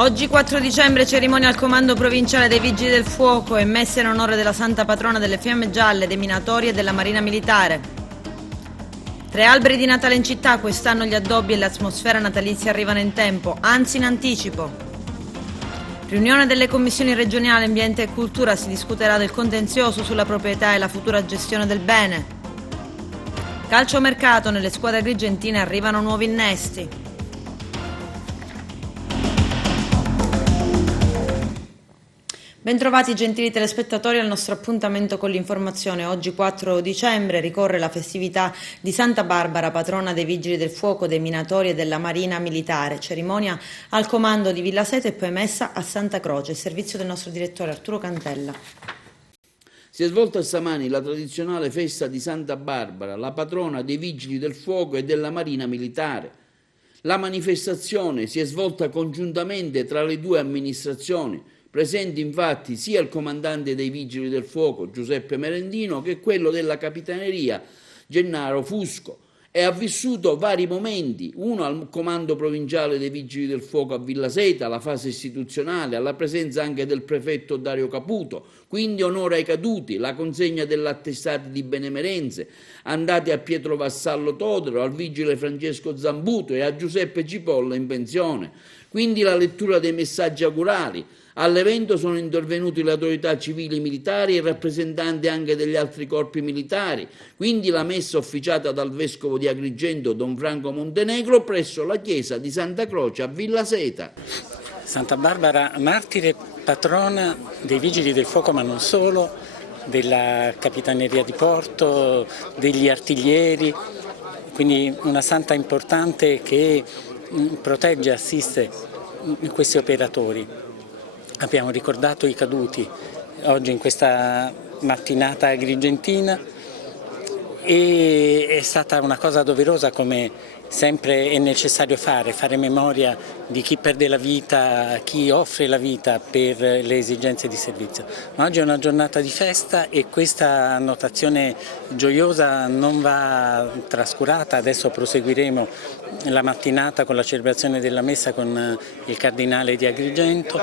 Oggi 4 dicembre, cerimonia al comando provinciale dei Vigili del Fuoco e messa in onore della Santa Patrona delle Fiamme Gialle, dei Minatori e della Marina Militare. 3 alberi di Natale in città, quest'anno gli addobbi e l'atmosfera natalizia arrivano in tempo, anzi in anticipo. Riunione delle commissioni regionali Ambiente e Cultura, si discuterà del contenzioso sulla proprietà e la futura gestione del bene. Calciomercato, nelle squadre agrigentine arrivano nuovi innesti. Bentrovati gentili telespettatori al nostro appuntamento con l'informazione. Oggi 4 dicembre ricorre la festività di Santa Barbara, patrona dei Vigili del Fuoco, dei Minatori e della Marina Militare. Cerimonia al comando di Villa Seta e poi messa a Santa Croce. Servizio del nostro direttore Arturo Cantella. Si è svolta stamani la tradizionale festa di Santa Barbara, la patrona dei Vigili del Fuoco e della Marina Militare. La manifestazione si è svolta congiuntamente tra le due amministrazioni. Presenti infatti sia il comandante dei Vigili del Fuoco Giuseppe Merendino che quello della Capitaneria Gennaro Fusco, e ha vissuto vari momenti, uno al comando provinciale dei Vigili del Fuoco a Villa Seta, la fase istituzionale, alla presenza anche del prefetto Dario Caputo, quindi onore ai caduti, la consegna dell'attestati di benemerenze andati a Pietro Vassallo Todaro, al vigile Francesco Zambuto e a Giuseppe Cipolla in pensione, quindi la lettura dei messaggi augurali. All'evento sono intervenuti le autorità civili militari e rappresentanti anche degli altri corpi militari, quindi la messa officiata dal vescovo di Agrigento Don Franco Montenegro presso la chiesa di Santa Croce a Villa Seta. Santa Barbara martire, patrona dei Vigili del Fuoco, ma non solo, della Capitaneria di Porto, degli artiglieri, quindi una santa importante che protegge e assiste questi operatori. Abbiamo ricordato i caduti oggi in questa mattinata agrigentina e è stata una cosa doverosa, come sempre è necessario fare memoria di chi perde la vita, chi offre la vita per le esigenze di servizio. Ma oggi è una giornata di festa e questa annotazione gioiosa non va trascurata. Adesso proseguiremo la mattinata con la celebrazione della messa con il cardinale di Agrigento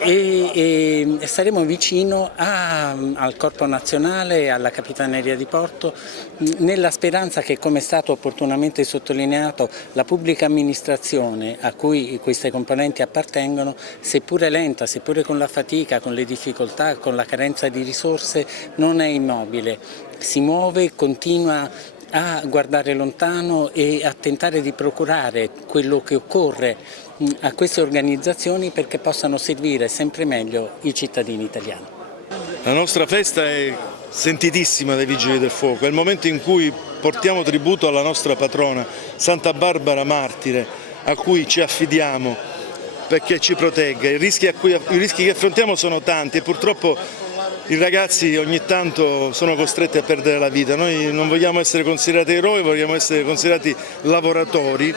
e saremo vicino al Corpo Nazionale e alla Capitaneria di Porto, nella speranza che, come è stato opportunamente sottolineato, la pubblica amministrazione a cui queste componenti appartengono, seppure lenta, seppure con la fatica, con le difficoltà, con la carenza di risorse, non è immobile, si muove, continua a guardare lontano e a tentare di procurare quello che occorre a queste organizzazioni perché possano servire sempre meglio i cittadini italiani. La nostra festa è sentitissima dai Vigili del Fuoco, è il momento in cui portiamo tributo alla nostra patrona, Santa Barbara Martire, a cui ci affidiamo perché ci protegga. I rischi che affrontiamo sono tanti e purtroppo i ragazzi ogni tanto sono costretti a perdere la vita. Noi non vogliamo essere considerati eroi, vogliamo essere considerati lavoratori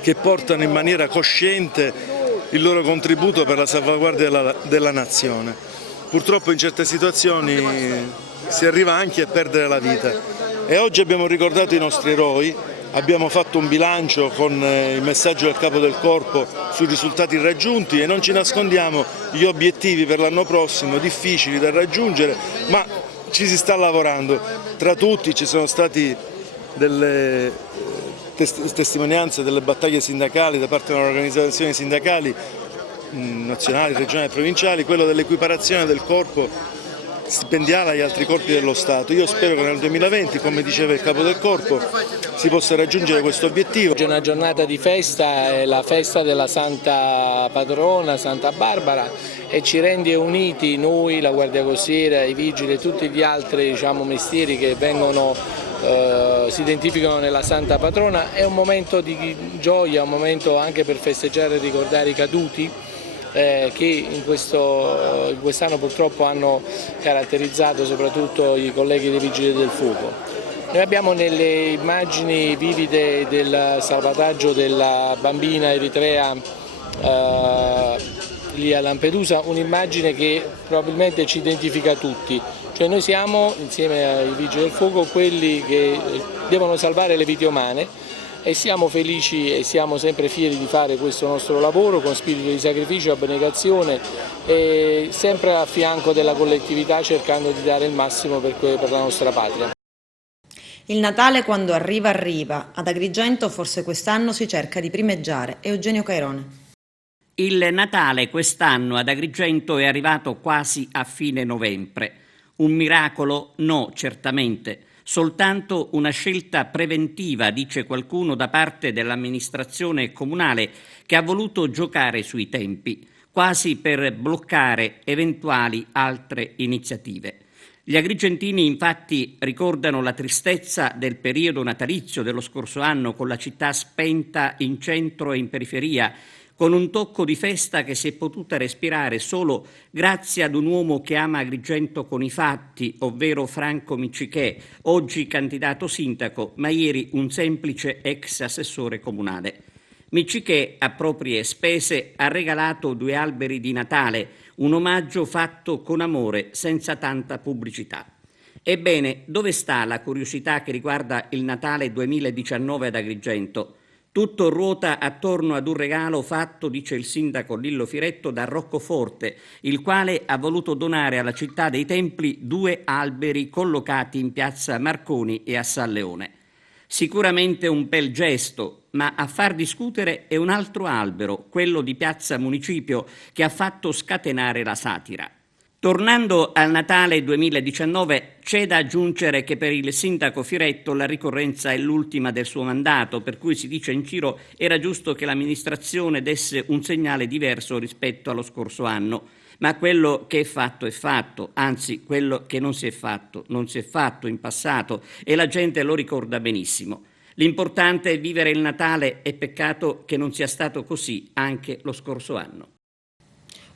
che portano in maniera cosciente il loro contributo per la salvaguardia della nazione. Purtroppo in certe situazioni si arriva anche a perdere la vita e oggi abbiamo ricordato i nostri eroi, abbiamo fatto un bilancio con il messaggio del capo del corpo sui risultati raggiunti e non ci nascondiamo gli obiettivi per l'anno prossimo difficili da raggiungere, ma ci si sta lavorando. Tra tutti ci sono stati delle testimonianze delle battaglie sindacali da parte delle organizzazioni sindacali nazionali, regionali e provinciali, quello dell'equiparazione del corpo stipendiale agli altri corpi dello Stato. Io spero che nel 2020, come diceva il capo del corpo, si possa raggiungere questo obiettivo. Oggi è una giornata di festa, è la festa della Santa Patrona, Santa Barbara, e ci rende uniti noi, la Guardia Costiera, i Vigili e tutti gli altri mestieri che si identificano nella Santa Patrona. È un momento di gioia, un momento anche per festeggiare e ricordare i caduti che in quest'anno purtroppo hanno caratterizzato soprattutto i colleghi dei Vigili del Fuoco. Noi abbiamo nelle immagini vivide del salvataggio della bambina eritrea lì a Lampedusa un'immagine che probabilmente ci identifica tutti, cioè noi siamo insieme ai Vigili del Fuoco quelli che devono salvare le vite umane, e siamo felici e siamo sempre fieri di fare questo nostro lavoro con spirito di sacrificio, abnegazione e sempre a fianco della collettività, cercando di dare il massimo per la nostra patria. Il Natale quando arriva arriva, ad Agrigento forse quest'anno si cerca di primeggiare. Eugenio Cairone. Il Natale quest'anno ad Agrigento è arrivato quasi a fine novembre. Un miracolo? No, certamente. Soltanto una scelta preventiva, dice qualcuno, da parte dell'amministrazione comunale che ha voluto giocare sui tempi, quasi per bloccare eventuali altre iniziative. Gli agrigentini infatti ricordano la tristezza del periodo natalizio dello scorso anno, con la città spenta in centro e in periferia, con un tocco di festa che si è potuta respirare solo grazie ad un uomo che ama Agrigento con i fatti, ovvero Franco Miccichè, oggi candidato sindaco, ma ieri un semplice ex assessore comunale. Miccichè, a proprie spese, ha regalato 2 alberi di Natale, un omaggio fatto con amore, senza tanta pubblicità. Ebbene, dove sta la curiosità che riguarda il Natale 2019 ad Agrigento? Tutto ruota attorno ad un regalo fatto, dice il sindaco Lillo Firetto, da Roccoforte, il quale ha voluto donare alla città dei Templi 2 alberi collocati in piazza Marconi e a San Leone. Sicuramente un bel gesto, ma a far discutere è un altro albero, quello di piazza Municipio, che ha fatto scatenare la satira. Tornando al Natale 2019, c'è da aggiungere che per il sindaco Firetto la ricorrenza è l'ultima del suo mandato, per cui si dice in giro era giusto che l'amministrazione desse un segnale diverso rispetto allo scorso anno. Ma quello che è fatto, anzi quello che non si è fatto in passato e la gente lo ricorda benissimo. L'importante è vivere il Natale e peccato che non sia stato così anche lo scorso anno.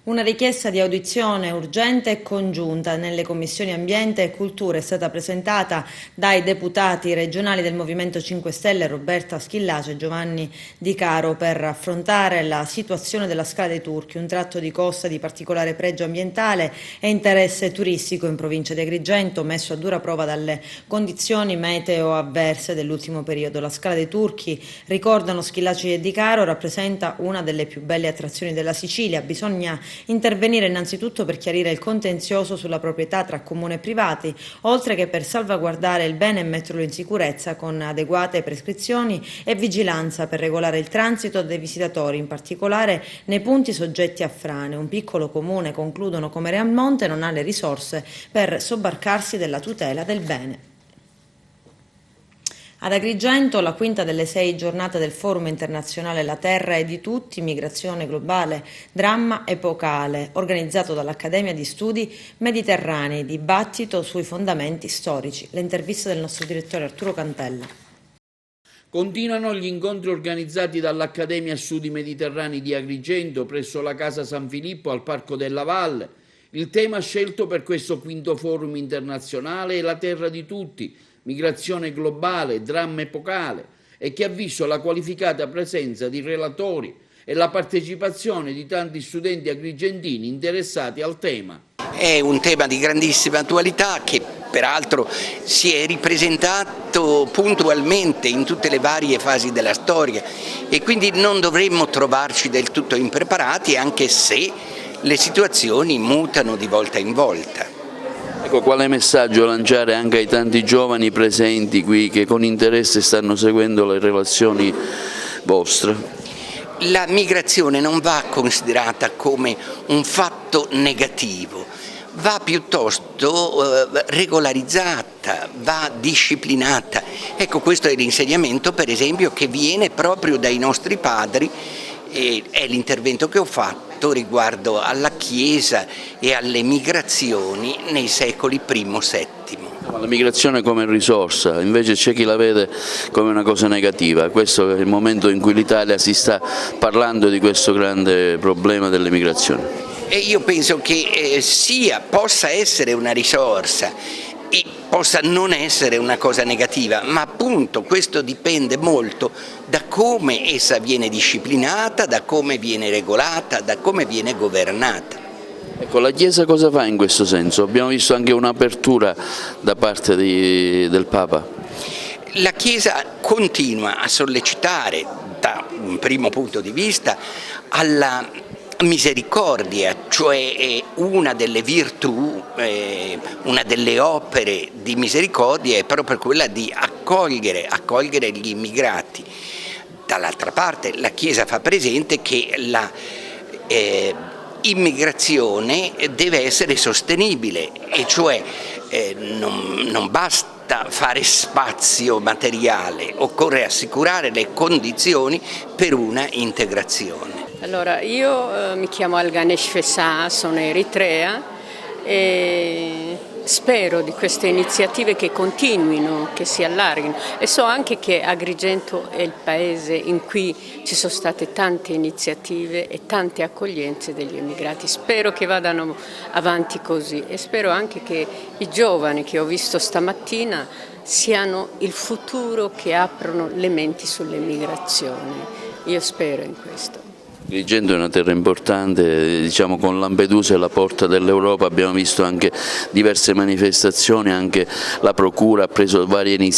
Una richiesta di audizione urgente e congiunta nelle commissioni Ambiente e Cultura è stata presentata dai deputati regionali del Movimento 5 Stelle Roberta Schillace e Giovanni Di Caro per affrontare la situazione della Scala dei Turchi, un tratto di costa di particolare pregio ambientale e interesse turistico in provincia di Agrigento, messo a dura prova dalle condizioni meteo avverse dell'ultimo periodo. La Scala dei Turchi, ricordano Schillace e Di Caro, rappresenta una delle più belle attrazioni della Sicilia. Bisogna intervenire innanzitutto per chiarire il contenzioso sulla proprietà tra comune e privati, oltre che per salvaguardare il bene e metterlo in sicurezza con adeguate prescrizioni e vigilanza per regolare il transito dei visitatori, in particolare nei punti soggetti a frane. Un piccolo comune, concludono, come Realmonte non ha le risorse per sobbarcarsi della tutela del bene. Ad Agrigento, la quinta delle 6 giornate del Forum internazionale La Terra è di tutti, migrazione globale, dramma epocale, organizzato dall'Accademia di Studi Mediterranei, dibattito sui fondamenti storici. Le interviste del nostro direttore Arturo Cantella. Continuano gli incontri organizzati dall'Accademia Studi Mediterranei di Agrigento presso la Casa San Filippo al Parco della Valle. Il tema scelto per questo quinto Forum internazionale è la terra di tutti, migrazione globale, dramma epocale, e che ha visto la qualificata presenza di relatori e la partecipazione di tanti studenti agrigentini interessati al tema. È un tema di grandissima attualità che peraltro si è ripresentato puntualmente in tutte le varie fasi della storia e quindi non dovremmo trovarci del tutto impreparati, anche se le situazioni mutano di volta in volta. Ecco, quale messaggio lanciare anche ai tanti giovani presenti qui che con interesse stanno seguendo le relazioni vostre? La migrazione non va considerata come un fatto negativo, va piuttosto regolarizzata, va disciplinata. Ecco, questo è l'insegnamento, per esempio, che viene proprio dai nostri padri, e è l'intervento che ho fatto riguardo alla Chiesa e alle migrazioni nei secoli I-VII. La migrazione come risorsa, invece c'è chi la vede come una cosa negativa. Questo è il momento in cui l'Italia si sta parlando di questo grande problema delle migrazioni. E io penso che possa essere una risorsa e possa non essere una cosa negativa, ma appunto questo dipende molto da come essa viene disciplinata, da come viene regolata, da come viene governata. Ecco, la Chiesa cosa fa in questo senso? Abbiamo visto anche un'apertura da parte del Papa. La Chiesa continua a sollecitare, da un primo punto di vista, alla misericordia, cioè una delle virtù, una delle opere di misericordia è proprio quella di accogliere gli immigrati. Dall'altra parte la Chiesa fa presente che la immigrazione deve essere sostenibile, e cioè non basta fare spazio materiale, occorre assicurare le condizioni per una integrazione. Allora, io mi chiamo Alganesh Fessah, sono eritrea e spero di queste iniziative che continuino, che si allarghino, e so anche che Agrigento è il paese in cui ci sono state tante iniziative e tante accoglienze degli immigrati. Spero che vadano avanti così e spero anche che i giovani che ho visto stamattina siano il futuro, che aprono le menti sull'immigrazione. Io spero in questo. Agrigento è una terra importante, diciamo, con Lampedusa e la porta dell'Europa abbiamo visto anche diverse manifestazioni, anche la Procura ha preso varie qui.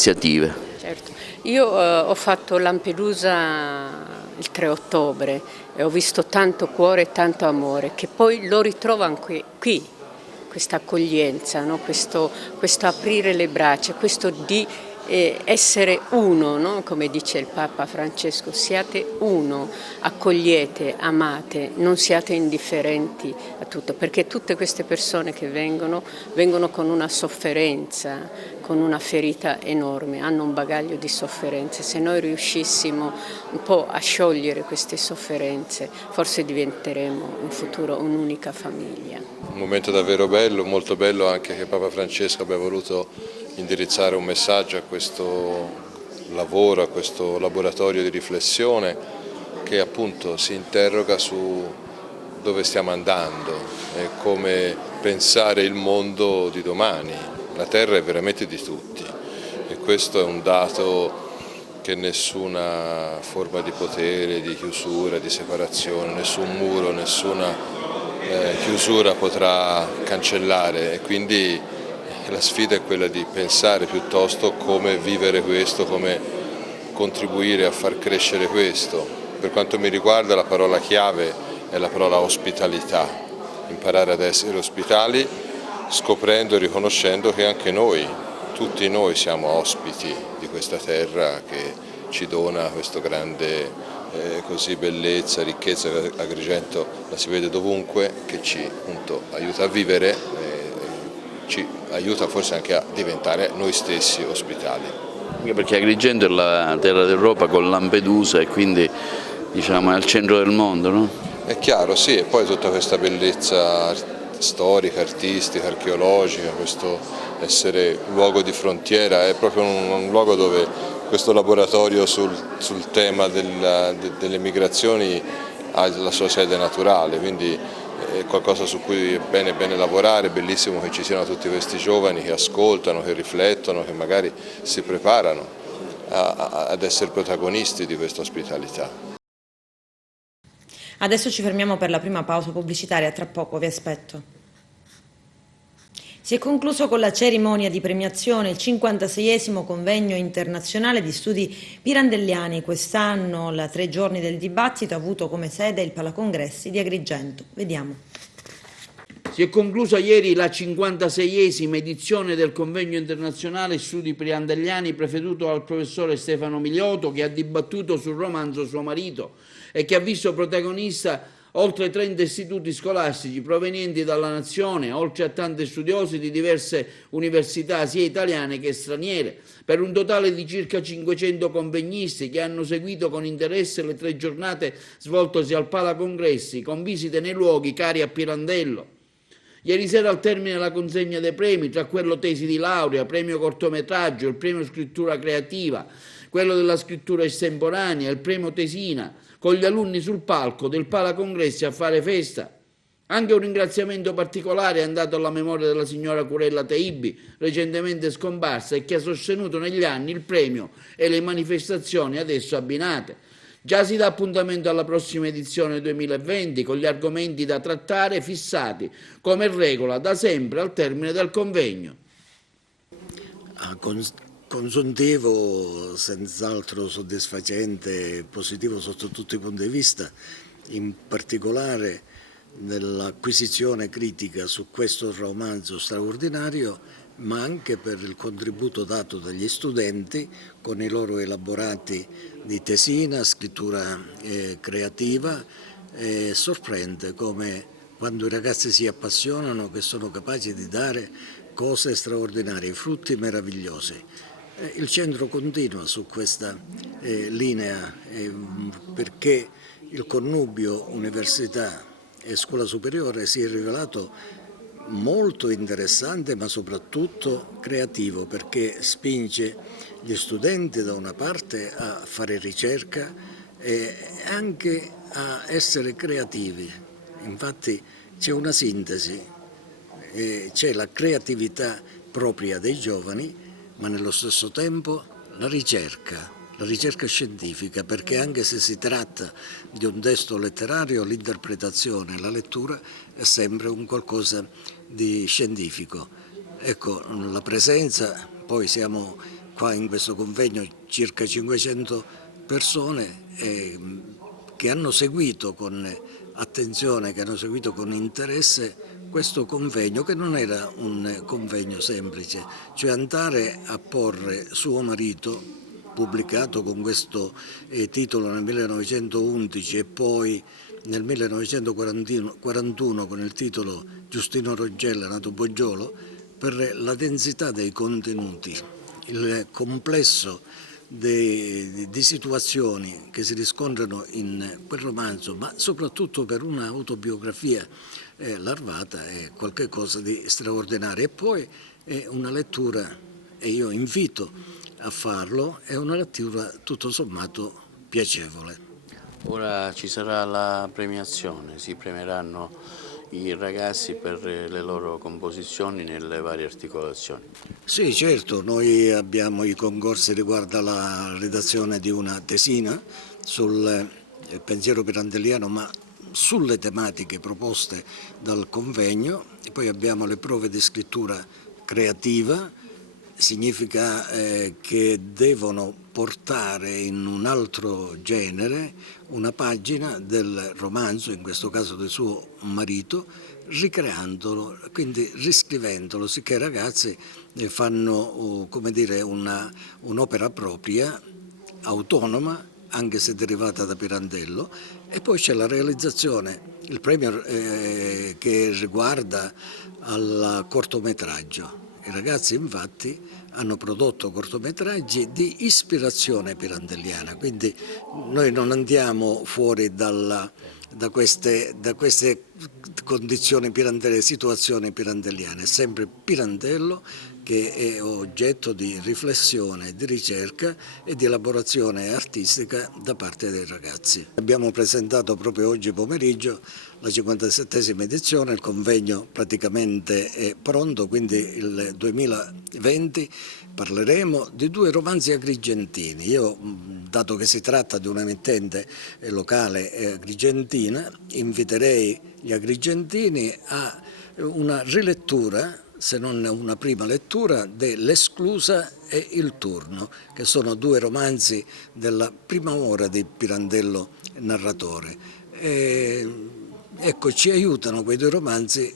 Certo. Io ho fatto Lampedusa il 3 ottobre e ho visto tanto cuore e tanto amore, che poi lo ritrovano qui, questa accoglienza, no? Questo aprire le braccia, questo di essere uno, no? Come dice il Papa Francesco, siate uno, accogliete, amate, non siate indifferenti a tutto, perché tutte queste persone che vengono con una sofferenza, con una ferita enorme, hanno un bagaglio di sofferenze. Se noi riuscissimo un po' a sciogliere queste sofferenze, forse diventeremo in futuro un'unica famiglia. Un momento davvero bello, molto bello anche che Papa Francesco abbia voluto indirizzare un messaggio a questo lavoro, a questo laboratorio di riflessione che appunto si interroga su dove stiamo andando e come pensare il mondo di domani. La terra è veramente di tutti e questo è un dato che nessuna forma di potere, di chiusura, di separazione, nessun muro, nessuna chiusura potrà cancellare, e quindi la sfida è quella di pensare piuttosto come vivere questo, come contribuire a far crescere questo. Per quanto mi riguarda la parola chiave è la parola ospitalità, imparare ad essere ospitali, scoprendo e riconoscendo che anche noi, tutti noi siamo ospiti di questa terra che ci dona questo grande così bellezza, ricchezza. Agrigento la si vede dovunque, che ci appunto aiuta a vivere, ci aiuta forse anche a diventare noi stessi ospitali. Anche perché Agrigento è la terra d'Europa con Lampedusa e quindi diciamo è al centro del mondo, no? È chiaro, sì, e poi tutta questa bellezza storica, artistica, archeologica, questo essere luogo di frontiera, è proprio un luogo dove questo laboratorio sul tema delle migrazioni ha la sua sede naturale, quindi è qualcosa su cui è bene lavorare, è bellissimo che ci siano tutti questi giovani che ascoltano, che riflettono, che magari si preparano ad essere protagonisti di questa ospitalità. Adesso ci fermiamo per la prima pausa pubblicitaria, tra poco vi aspetto. Si è concluso con la cerimonia di premiazione il 56esimo convegno internazionale di studi pirandelliani. Quest'anno, la 3 giorni del dibattito, ha avuto come sede il Palacongressi di Agrigento. Vediamo. Si è conclusa ieri la 56esima edizione del convegno internazionale studi pirandelliani presieduto dal professore Stefano Miliotto, che ha dibattuto sul romanzo Suo marito e che ha visto protagonista oltre 30 istituti scolastici provenienti dalla nazione, oltre a tanti studiosi di diverse università sia italiane che straniere, per un totale di circa 500 convegnisti che hanno seguito con interesse le 3 giornate svoltesi al Palacongressi, con visite nei luoghi cari a Pirandello. Ieri sera, al termine della consegna dei premi, tra quello tesi di laurea, premio cortometraggio, il premio scrittura creativa, quello della scrittura estemporanea, il premio tesina, con gli alunni sul palco del Palacongressi a fare festa. Anche un ringraziamento particolare è andato alla memoria della signora Curella Teibi, recentemente scomparsa e che ha sostenuto negli anni il premio e le manifestazioni ad esso abbinate. Già si dà appuntamento alla prossima edizione 2020 con gli argomenti da trattare fissati come regola da sempre al termine del convegno. Consuntivo, senz'altro soddisfacente e positivo sotto tutti i punti di vista, in particolare nell'acquisizione critica su questo romanzo straordinario, ma anche per il contributo dato dagli studenti con i loro elaborati di tesina, scrittura creativa. Sorprende come quando i ragazzi si appassionano che sono capaci di dare cose straordinarie, frutti meravigliosi. Il centro continua su questa linea perché il connubio università e scuola superiore si è rivelato molto interessante, ma soprattutto creativo, perché spinge gli studenti da una parte a fare ricerca e anche a essere creativi. Infatti c'è una sintesi, c'è la creatività propria dei giovani, ma nello stesso tempo la ricerca scientifica, perché anche se si tratta di un testo letterario, l'interpretazione, la lettura è sempre un qualcosa di scientifico. Ecco, la presenza, poi siamo qua in questo convegno circa 500 persone che hanno seguito con attenzione, che hanno seguito con interesse questo convegno, che non era un convegno semplice, cioè andare a porre suo marito, pubblicato con questo titolo nel 1911 e poi nel 1941 con il titolo Giustino Rogella, nato Poggiolo, per la densità dei contenuti, il complesso di situazioni che si riscontrano in quel romanzo, ma soprattutto per un'autobiografia larvata è qualcosa di straordinario. E poi è una lettura, e io invito a farlo, è una lettura tutto sommato piacevole. Ora ci sarà la premiazione, si premieranno i ragazzi per le loro composizioni nelle varie articolazioni. Sì, certo, noi abbiamo i concorsi riguardo la redazione di una tesina sul pensiero pirandelliano, ma sulle tematiche proposte dal convegno, e poi abbiamo le prove di scrittura creativa. Significa che devono portare in un altro genere una pagina del romanzo, in questo caso del suo marito, ricreandolo, quindi riscrivendolo, sicché i ragazzi fanno come dire, un'opera propria, autonoma, anche se derivata da Pirandello. E poi c'è la realizzazione, il premio che riguarda al cortometraggio. I ragazzi infatti hanno prodotto cortometraggi di ispirazione pirandelliana, quindi noi non andiamo fuori da queste condizioni pirandelliane, situazioni pirandelliane, è sempre Pirandello che è oggetto di riflessione, di ricerca e di elaborazione artistica da parte dei ragazzi. Abbiamo presentato proprio oggi pomeriggio la 57esima edizione, il convegno praticamente è pronto, quindi il 2020 parleremo di 2 romanzi agrigentini. Io, dato che si tratta di un'emittente locale agrigentina, inviterei gli agrigentini a una rilettura, se non una prima lettura, dell'Esclusa e Il turno, che sono 2 romanzi della prima ora di Pirandello narratore. Ecco, ci aiutano quei 2 romanzi,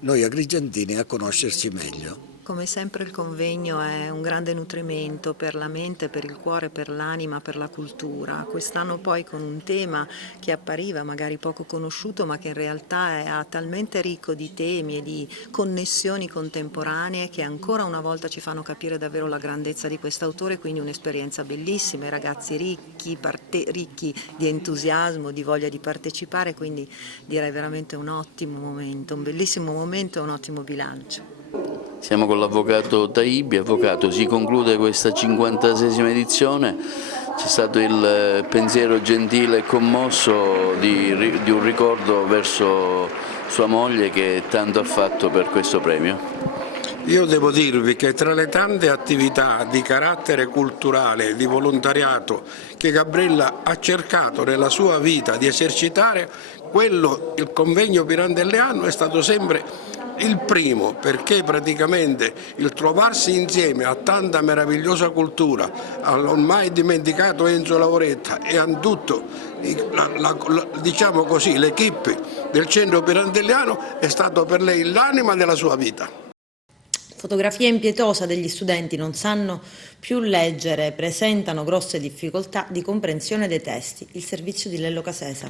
noi agrigentini, a conoscerci meglio. Come sempre il convegno è un grande nutrimento per la mente, per il cuore, per l'anima, per la cultura. Quest'anno poi con un tema che appariva magari poco conosciuto, ma che in realtà è talmente ricco di temi e di connessioni contemporanee che ancora una volta ci fanno capire davvero la grandezza di quest'autore, quindi un'esperienza bellissima, i ragazzi ricchi di entusiasmo, di voglia di partecipare, quindi direi veramente un ottimo momento, un bellissimo momento e un ottimo bilancio. Siamo con l'avvocato Taibbi. Avvocato, si conclude questa 56esima edizione, c'è stato il pensiero gentile e commosso di un ricordo verso sua moglie che tanto ha fatto per questo premio. Io devo dirvi che tra le tante attività di carattere culturale, di volontariato che Gabriella ha cercato nella sua vita di esercitare, il convegno pirandelliano è stato sempre Il primo, perché praticamente il trovarsi insieme a tanta meravigliosa cultura, all'ormai dimenticato Enzo Lauretta e a tutto, diciamo così, l'equipe del centro pirandelliano è stato per lei l'anima della sua vita. Fotografia impietosa degli studenti, non sanno più leggere, presentano grosse difficoltà di comprensione dei testi. Il servizio di Lello Casesa.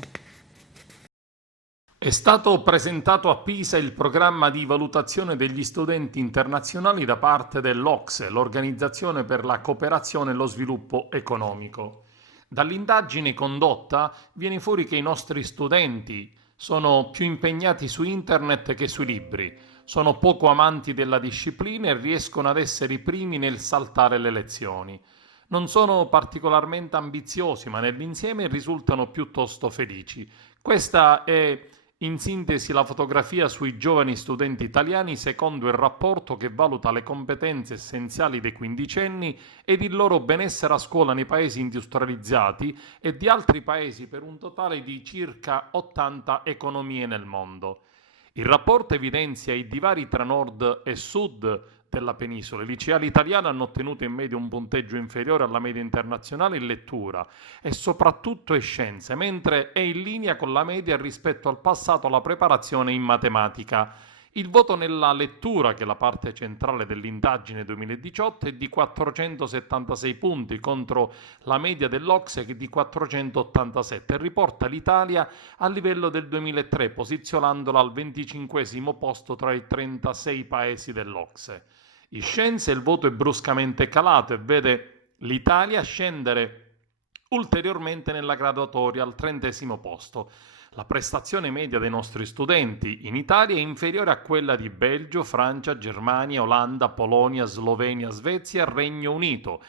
È stato presentato a Pisa il programma di valutazione degli studenti internazionali da parte dell'OCSE, l'Organizzazione per la Cooperazione e lo Sviluppo Economico. Dall'indagine condotta viene fuori che i nostri studenti sono più impegnati su internet che sui libri, sono poco amanti della disciplina e riescono ad essere i primi nel saltare le lezioni. Non sono particolarmente ambiziosi, ma nell'insieme risultano piuttosto felici. Questa è in sintesi la fotografia sui giovani studenti italiani secondo il rapporto che valuta le competenze essenziali dei quindicenni ed il loro benessere a scuola nei paesi industrializzati e di altri paesi per un totale di circa 80 economie nel mondo. Il rapporto evidenzia i divari tra nord e sud della penisola. I liceali italiani hanno ottenuto in media un punteggio inferiore alla media internazionale in lettura e soprattutto in scienze, mentre è in linea con la media rispetto al passato alla preparazione in matematica. Il voto nella lettura, che è la parte centrale dell'indagine 2018, è di 476 punti contro la media dell'OCSE che è di 487 e riporta l'Italia a livello del 2003, posizionandola al 25° posto tra i 36 paesi dell'OCSE. In scienze il voto è bruscamente calato e vede l'Italia scendere ulteriormente nella graduatoria al 30° posto. La prestazione media dei nostri studenti in Italia è inferiore a quella di Belgio, Francia, Germania, Olanda, Polonia, Slovenia, Svezia e Regno Unito.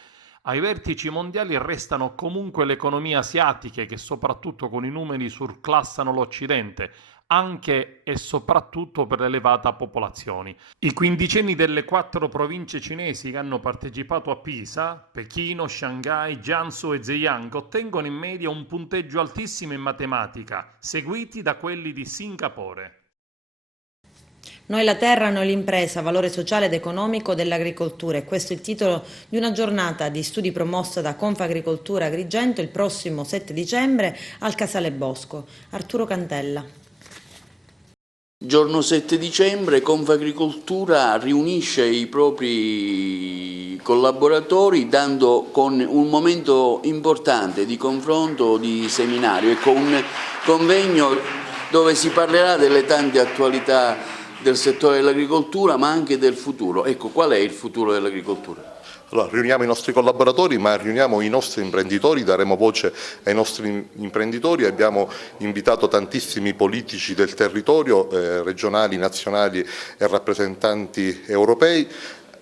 Ai vertici mondiali restano comunque le economie asiatiche che soprattutto con i numeri surclassano l'Occidente, anche e soprattutto per l'elevata popolazione. I quindicenni delle 4 province cinesi che hanno partecipato a Pisa, Pechino, Shanghai, Jiangsu e Zhejiang, ottengono in media un punteggio altissimo in matematica, seguiti da quelli di Singapore. Noi la terra, noi l'impresa, valore sociale ed economico dell'agricoltura. E questo è il titolo di una giornata di studi promossa da Confagricoltura Agrigento il prossimo 7 dicembre al Casale Bosco. Arturo Cantella. Giorno 7 dicembre Confagricoltura riunisce i propri collaboratori dando con un momento importante di confronto, di seminario e con un convegno dove si parlerà delle tante attualità del settore dell'agricoltura ma anche del futuro. Ecco, qual è il futuro dell'agricoltura? Allora, riuniamo i nostri collaboratori, ma riuniamo i nostri imprenditori, daremo voce ai nostri imprenditori. Abbiamo invitato tantissimi politici del territorio, regionali, nazionali e rappresentanti europei.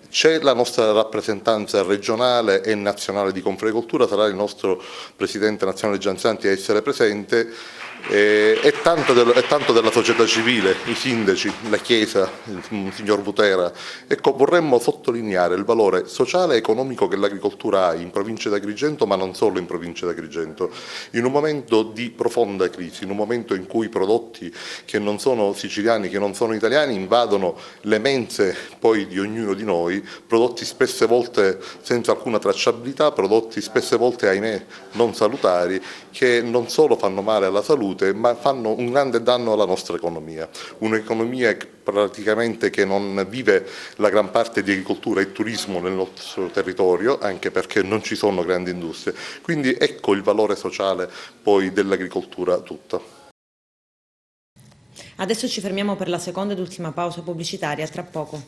C'è la nostra rappresentanza regionale e nazionale di Confagricoltura, sarà il nostro Presidente nazionale Gianzanti a essere presente. E tanto della società civile, i sindaci, la Chiesa, il signor Butera. Ecco, vorremmo sottolineare il valore sociale e economico che l'agricoltura ha in provincia d'Agrigento, ma non solo in provincia d'Agrigento. In un momento di profonda crisi, in un momento in cui prodotti che non sono siciliani, che non sono italiani, invadono le mense poi di ognuno di noi, prodotti spesse volte senza alcuna tracciabilità, prodotti spesse volte, ahimè, non salutari, che non solo fanno male alla salute, ma fanno un grande danno alla nostra economia. Un'economia praticamente che non vive la gran parte di agricoltura e turismo nel nostro territorio, anche perché non ci sono grandi industrie. Quindi ecco il valore sociale poi dell'agricoltura tutta. Adesso ci fermiamo per la seconda ed ultima pausa pubblicitaria, tra poco.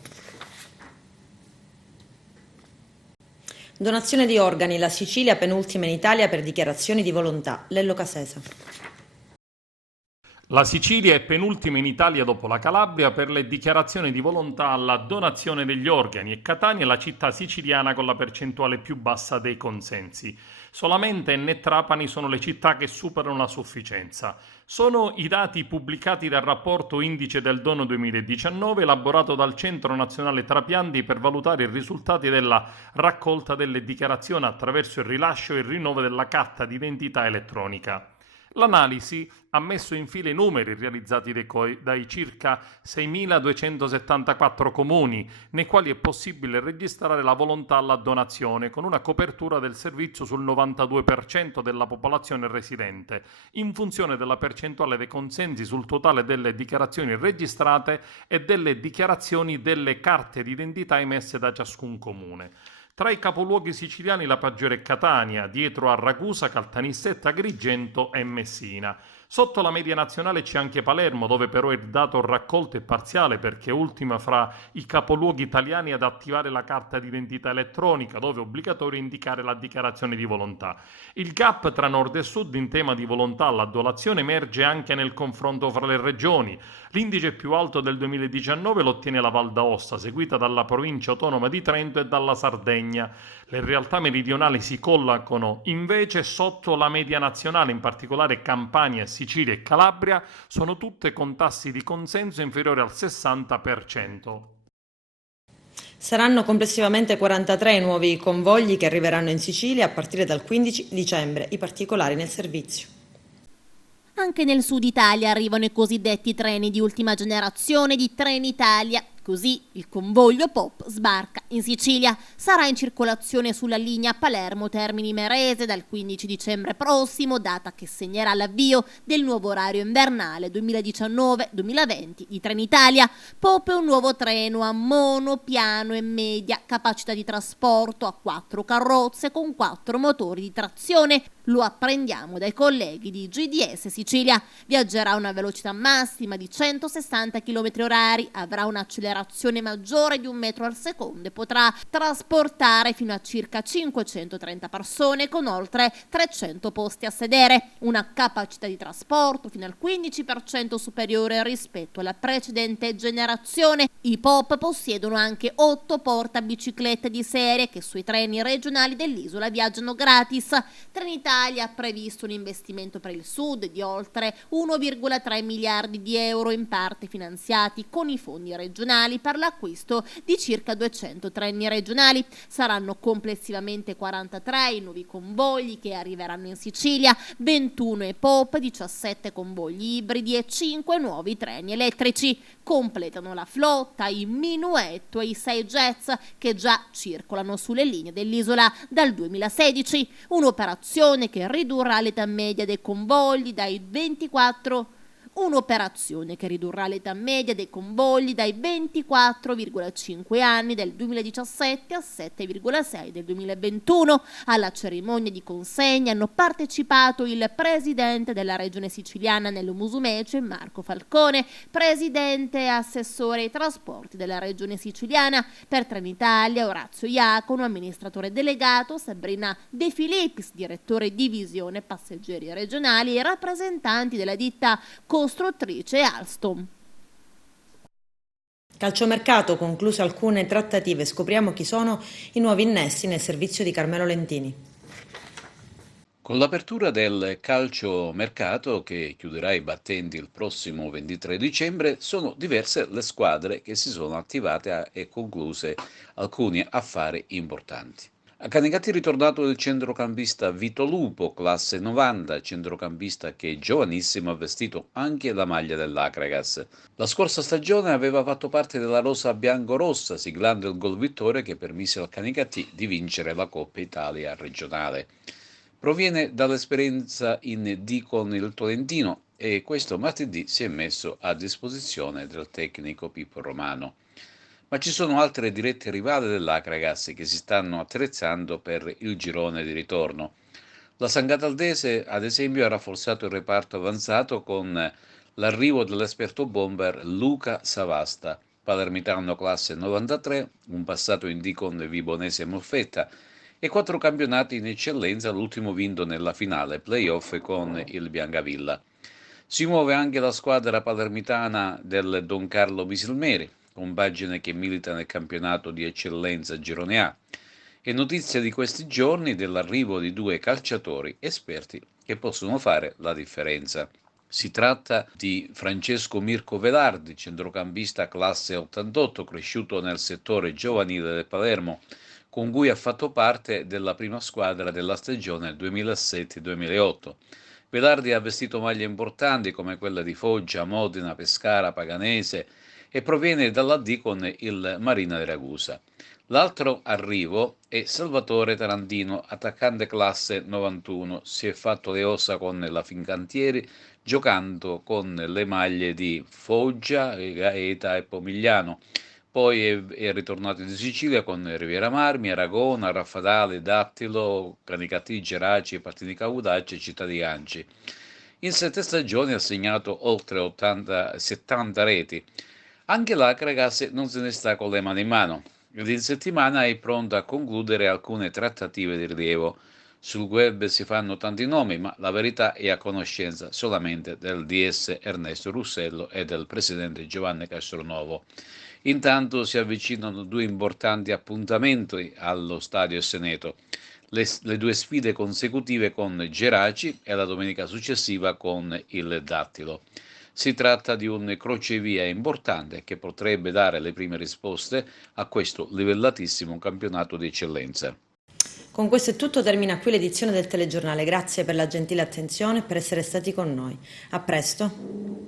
Donazione di organi, la Sicilia penultima in Italia per dichiarazioni di volontà. Lello Casesa. La Sicilia è penultima in Italia dopo la Calabria per le dichiarazioni di volontà alla donazione degli organi e Catania è la città siciliana con la percentuale più bassa dei consensi. Solamente Enna e Trapani sono le città che superano la sufficienza. Sono i dati pubblicati dal rapporto Indice del Dono 2019 elaborato dal Centro Nazionale Trapianti per valutare i risultati della raccolta delle dichiarazioni attraverso il rilascio e il rinnovo della carta d'identità elettronica. L'analisi ha messo in fila i numeri realizzati dai circa 6.274 comuni, nei quali è possibile registrare la volontà alla donazione, con una copertura del servizio sul 92% della popolazione residente, in funzione della percentuale dei consensi sul totale delle dichiarazioni registrate e delle dichiarazioni delle carte d'identità emesse da ciascun comune. Tra i capoluoghi siciliani la peggiore è Catania, dietro a Ragusa, Caltanissetta, Agrigento e Messina. Sotto la media nazionale c'è anche Palermo, dove però il dato raccolto è parziale perché è ultima fra i capoluoghi italiani ad attivare la carta d'identità elettronica, dove è obbligatorio indicare la dichiarazione di volontà. Il gap tra nord e sud in tema di volontà alla donazione emerge anche nel confronto fra le regioni. L'indice più alto del 2019 lo ottiene la Val d'Aosta, seguita dalla provincia autonoma di Trento e dalla Sardegna. Le realtà meridionali si collocano invece sotto la media nazionale, in particolare Campania, Sicilia e Calabria sono tutte con tassi di consenso inferiori al 60%. Saranno complessivamente 43 i nuovi convogli che arriveranno in Sicilia a partire dal 15 dicembre, i particolari nel servizio. Anche nel sud Italia arrivano i cosiddetti treni di ultima generazione di Trenitalia. Così il convoglio POP sbarca in Sicilia. Sarà in circolazione sulla linea Palermo-Termini Imerese dal 15 dicembre prossimo, data che segnerà l'avvio del nuovo orario invernale 2019-2020 di Trenitalia. POP è un nuovo treno a mono, piano e media capacità di trasporto a 4 carrozze con 4 motori di trazione. Lo apprendiamo dai colleghi di GDS Sicilia. Viaggerà a una velocità massima di 160 km/h, avrà un'accelerazione maggiore di 1 metro al secondo e potrà trasportare fino a circa 530 persone con oltre 300 posti a sedere, una capacità di trasporto fino al 15% superiore rispetto alla precedente generazione. I POP possiedono anche 8 portabiciclette di serie che sui treni regionali dell'isola viaggiano gratis. Trenitalia ha previsto un investimento per il sud di oltre 1,3 miliardi di euro, in parte finanziati con i fondi regionali per l'acquisto di circa 200 treni regionali. Saranno complessivamente 43 i nuovi convogli che arriveranno in Sicilia, 21 e POP, 17 convogli ibridi e 5 nuovi treni elettrici. Completano la flotta i Minuetto e i 6 Jets che già circolano sulle linee dell'isola dal 2016, un'operazione che ridurrà l'età media dei convogli dai 24,5 anni del 2017 a 7,6 del 2021. Alla cerimonia di consegna hanno partecipato il presidente della regione siciliana Nello Musumeci, Marco Falcone, presidente e assessore ai trasporti della regione siciliana. Per Trenitalia Orazio Iacono, amministratore delegato, Sabrina De Filippis, direttore divisione passeggeri regionali, e rappresentanti della ditta costruttrice Alstom. Calciomercato, concluse alcune trattative, scopriamo chi sono i nuovi innessi nel servizio di Carmelo Lentini. Con l'apertura del calciomercato, che chiuderà i battenti il prossimo 23 dicembre, sono diverse le squadre che si sono attivate e concluse alcuni affari importanti. A Canicattì è ritornato il centrocampista Vito Lupo, classe 90, centrocampista che giovanissimo ha vestito anche la maglia dell'Acragas. La scorsa stagione aveva fatto parte della rosa biancorossa, siglando il gol vittoria che permise al Canicattì di vincere la Coppa Italia regionale. Proviene dall'esperienza in D con il Tolentino e questo martedì si è messo a disposizione del tecnico Pippo Romano. Ma ci sono altre dirette rivali dell'Acragas che si stanno attrezzando per il girone di ritorno. La Sanghataldese, ad esempio, ha rafforzato il reparto avanzato con l'arrivo dell'esperto bomber Luca Savasta, palermitano classe 93, un passato in D con Vibonese e Molfetta, e 4 campionati in eccellenza, l'ultimo vinto nella finale playoff con il Biancavilla. Si muove anche la squadra palermitana del Don Carlo Misilmeri, compagine che milita nel campionato di eccellenza Girone A. È notizia di questi giorni dell'arrivo di 2 calciatori esperti che possono fare la differenza. Si tratta di Francesco Mirko Velardi, centrocampista classe 88, cresciuto nel settore giovanile del Palermo, con cui ha fatto parte della prima squadra della stagione 2007-2008, Velardi ha vestito maglie importanti come quella di Foggia, Modena, Pescara, Paganese e proviene dall'AD con il Marina di Ragusa. L'altro arrivo è Salvatore Tarantino, attaccante classe 91, si è fatto le ossa con la Fincantieri giocando con le maglie di Foggia, Gaeta e Pomigliano. Poi è ritornato in Sicilia con Riviera Marmi, Aragona, Raffadale, Dattilo, Canicattì, Geraci, Partini Caudacci e Città di Ganci. In 7 stagioni ha segnato oltre 70 reti. Anche l'Akragas non se ne sta con le mani in mano ed in settimana è pronto a concludere alcune trattative di rilievo. Sul web si fanno tanti nomi, ma la verità è a conoscenza solamente del DS Ernesto Russello e del presidente Giovanni Castronovo. Intanto si avvicinano 2 importanti appuntamenti allo Stadio Seneto, le 2 sfide consecutive con Geraci e la domenica successiva con il Dattilo. Si tratta di un crocevia importante che potrebbe dare le prime risposte a questo livellatissimo campionato di eccellenza. Con questo è tutto, termina qui l'edizione del telegiornale. Grazie per la gentile attenzione e per essere stati con noi. A presto.